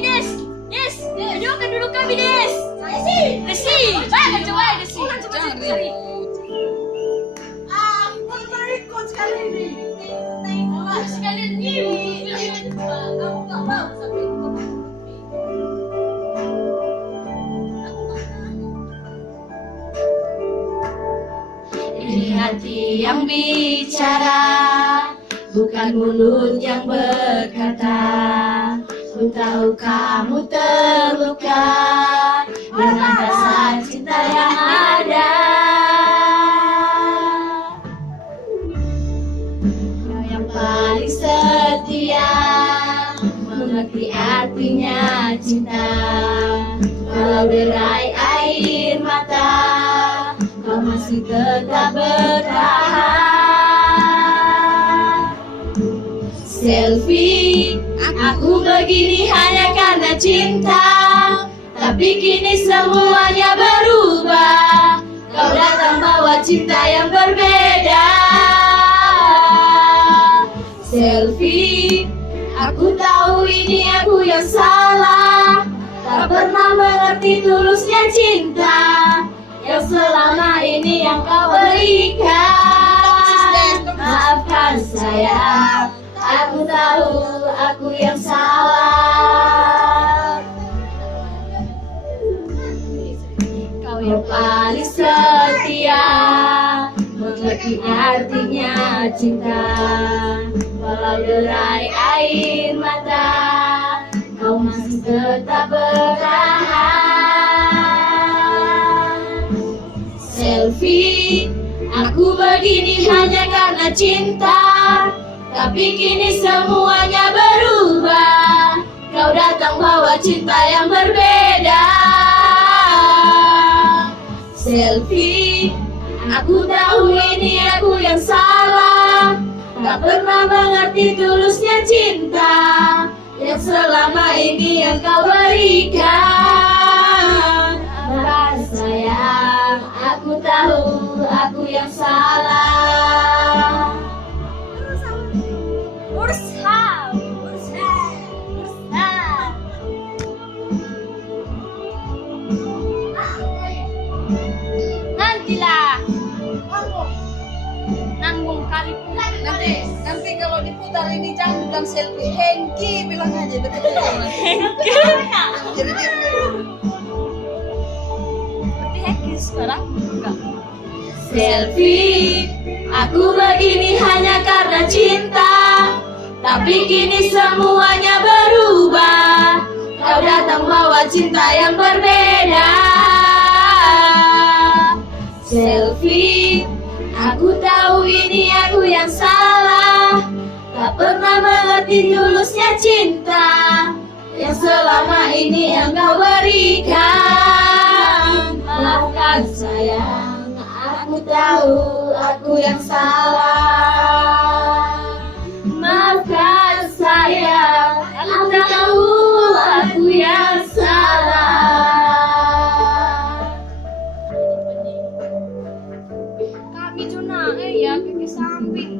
kami Des. Des, tunjukkan dulu kami Des. Saya sih. Desi, jangan coba Desi. Jangan ribut. Aku berikut sekali ini. Sekalian nyium. Kamu nggak mau sampai Ini hati yang bicara, bukan mulut yang berkata. Ku tahu kamu terluka dengan rasa cinta yang ada. Kau yang paling setia, mengerti artinya cinta. Walau derai air mata, kau masih tetap bertahan. Selfie, aku begini hanya karena cinta, tapi kini semuanya berubah. Kau datang bawa cinta yang berbeda. Selfie, aku tahu ini aku yang salah, tak pernah mengerti tulusnya cinta yang selama ini yang kau berikan. Maafkan saya, aku tahu aku yang salah. Kau yang paling setia, mengerti artinya cinta. Walau derai air mata, kau masih tetap bertahan. Selfie, aku begini hanya karena cinta, tapi kini semuanya berubah. Kau datang bawa cinta yang berbeda. Selfie, aku tahu ini aku yang salah, tak pernah mengerti tulusnya cinta yang selama ini yang kau berikan. Maafkan sayang, aku tahu aku yang salah. Berusaha. Nantilah. Nanggung kali pun. Nanti kalau diputar ini jangan bilang selfie, Hengki bilang aja betul. Jadi dia Berarti Heki sekarang enggak. Selfie, aku begini hanya karena cinta, tapi kini semuanya berubah. Kau datang bawa cinta yang berbeda. Selfie, aku tahu ini aku yang salah, tak pernah mengerti tulusnya cinta yang selama ini yang kau berikan. Maafkan sayang, aku tahu aku yang salah. Maafkan sayang, aku tahu aku yang salah. Kami cuna ya ke samping.